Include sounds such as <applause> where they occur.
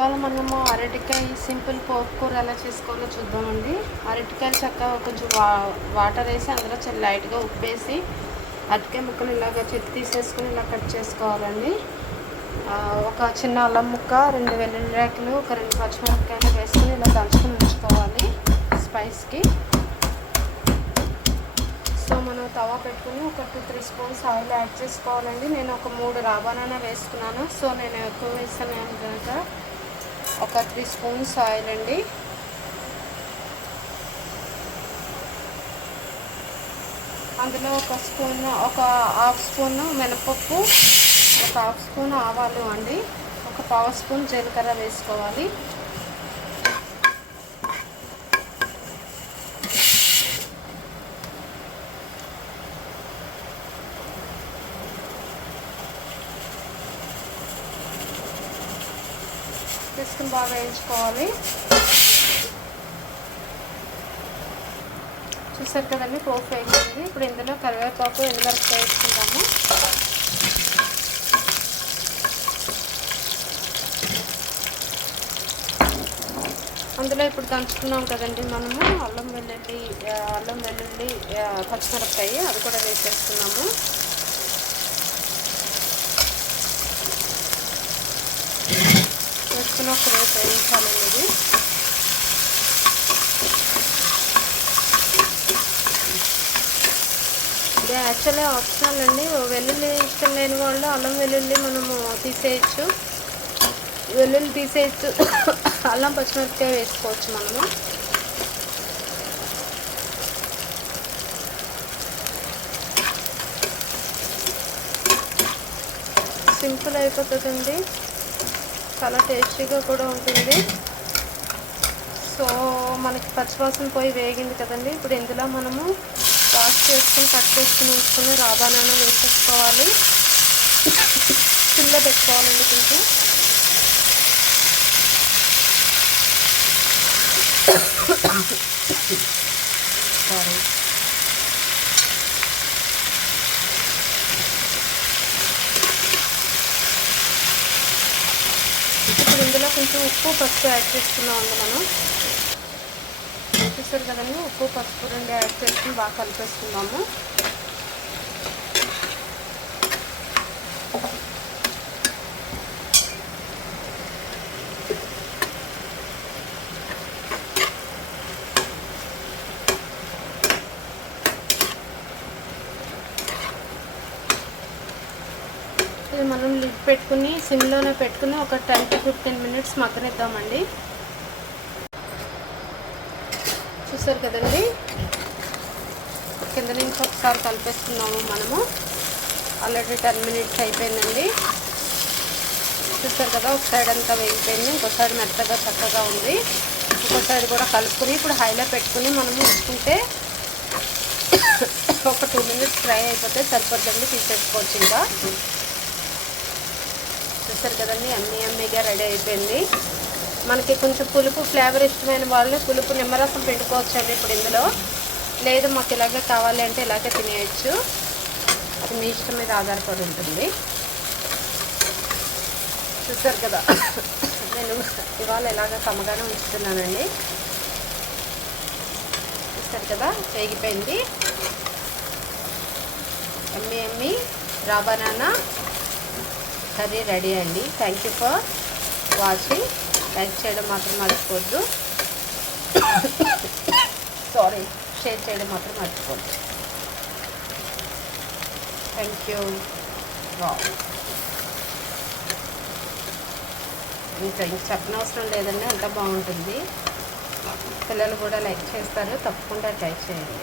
ఇవాళ మనము అరటికాయ సింపుల్ పోపు కూర ఎలా చేసుకోవాలో చూద్దామండి. అరటికాయలు చక్కగా కొంచెం వా వాటర్ వేసి అందులో చాలా లైట్గా ఉప్పు వేసి అరటికాయ ముక్కలు ఇలాగ చెట్టు తీసేసుకుని ఇలా కట్ చేసుకోవాలండి. ఒక చిన్న అల్లం ముక్క రెండు వెల్లుల్లి రేకులు ఒక రెండు పచ్చిమిరపకాయలు వేసుకుని ఇలా దంచుకుని ఉంచుకోవాలి స్పైస్కి. సో మనం తవా పెట్టుకుని ఒక two three spoons oil add చేసుకోవాలండి. నేను ఒక మూడు రాబానా వేసుకున్నాను. సో నేను ఎక్కువ వేసాను కనుక. ఒక త్రీ స్పూన్స్ ఆయిల్ అండి. అందులో ఒక స్పూన్ ఒక హాఫ్ స్పూన్ మినపప్పు ఒక హాఫ్ స్పూన్ ఆవాలు అండి. ఒక పావు స్పూన్ జీలకర్ర వేసుకోవాలి. తీసుకుని బాగా వేయించుకోవాలి. చూసారు కదండి పోపు వేయించింది ఇప్పుడు ఇందులో కరివేపాకు ఎండుమిరపకాయ వేసుకుంటాము అందులో ఇప్పుడు దంచుకున్నాం కదండి మనము అల్లం వెల్లుల్లి అల్లం వెల్లుల్లి పచ్చిమిరపకాయ అది కూడా వేసేసుకున్నాము. వేసుకుని ఒక రేపు వేయించాలండి ఇది ఇది యాక్చువల్లీ ఆప్షనల్ అండి. వెల్లుల్లి ఇష్టం లేని వాళ్ళు అల్లం వెల్లుల్లి మనము తీసేయచ్చు. వెల్లుల్లి తీసేయచ్చు. అల్లం పచ్చిమిరపకాయ వేసుకోవచ్చు మనము. సింపుల్ అయిపోతుందండి. చాలా టేస్టీగా కూడా ఉంటుంది. సో మనకి పచ్చివాసన పోయి వేగింది కదండి. ఇప్పుడు ఇందులో మనము వాష్ చేసుకుని కట్ చేసుకుని ఉంచుకుని రాబానాను వేసేసుకోవాలి. పిల్ల పెట్టుకోవాలండి కొంచెం. <coughs> సారీ ఇప్పుడు ఇందులో కొంచెం ఉప్పు పసుపు యాడ్ చేసుకున్నాం అండి మనం. చూసారు కదండి? ఉప్పు పసుపు రెండు యాడ్ చేసుకుని బాగా కలిపేసుకుందాము. ఇది మనం లిడ్ పెట్టుకుని సిమ్లోనే పెట్టుకుని ఒక టెన్ టు ఫిఫ్టీన్ మినిట్స్ మగ్గనిద్దామండి. చూసారు కదండి? కింద నుంచి ఒకసారి కలిపేస్తున్నాము మనము. ఆల్రెడీ టెన్ మినిట్స్ అయిపోయిందండి. చూసారు కదా ఒక సైడ్ అంతా వేగిపోయింది ఇంకో సైడ్ మెత్తగా చక్కగా ఉంది. ఇంకో సైడ్ కూడా కలుపుకుని ఇప్పుడు హైలో పెట్టుకుని మనము ఉంచుకుంటే ఒక టూ మినిట్స్ ఫ్రై అయిపోతే సరిపోద్దండి తీసేసుకోవచ్చు ఇంకా. చూసారు కదండి అమ్మి అమ్మిగా రెడీ అయిపోయింది. మనకి కొంచెం పులుపు ఫ్లేవర్ ఇష్టమైన వాళ్ళు పులుపు నిమ్మరసం పెట్టుకోవచ్చండి అండి ఇప్పుడు ఇందులో. లేదు మాకు ఇలాగే కావాలి అంటే ఇలాగే తినేయచ్చు. అది మీ ఇష్టం మీద ఆధారపడి ఉంటుంది. చూసారు కదా నేను ఇవాళ ఇలాగ కమ్మగానే ఉంచుతున్నానండి. చూసారు కదా వేగిపోయింది. Yummy yummy raw banana curry ready అండి. Thank you for watching like చేయడం మాత్రం మర్చిపోద్దు. సారీ షేర్ చేయడం మాత్రం మర్చిపోద్దు. థ్యాంక్ యూ ఇంకా ఇంక చెప్పనవసరం లేదండి అంత బాగుంటుంది. పిల్లలు కూడా లైక్ చేస్తారు తప్పకుండా ట్రై చేయండి.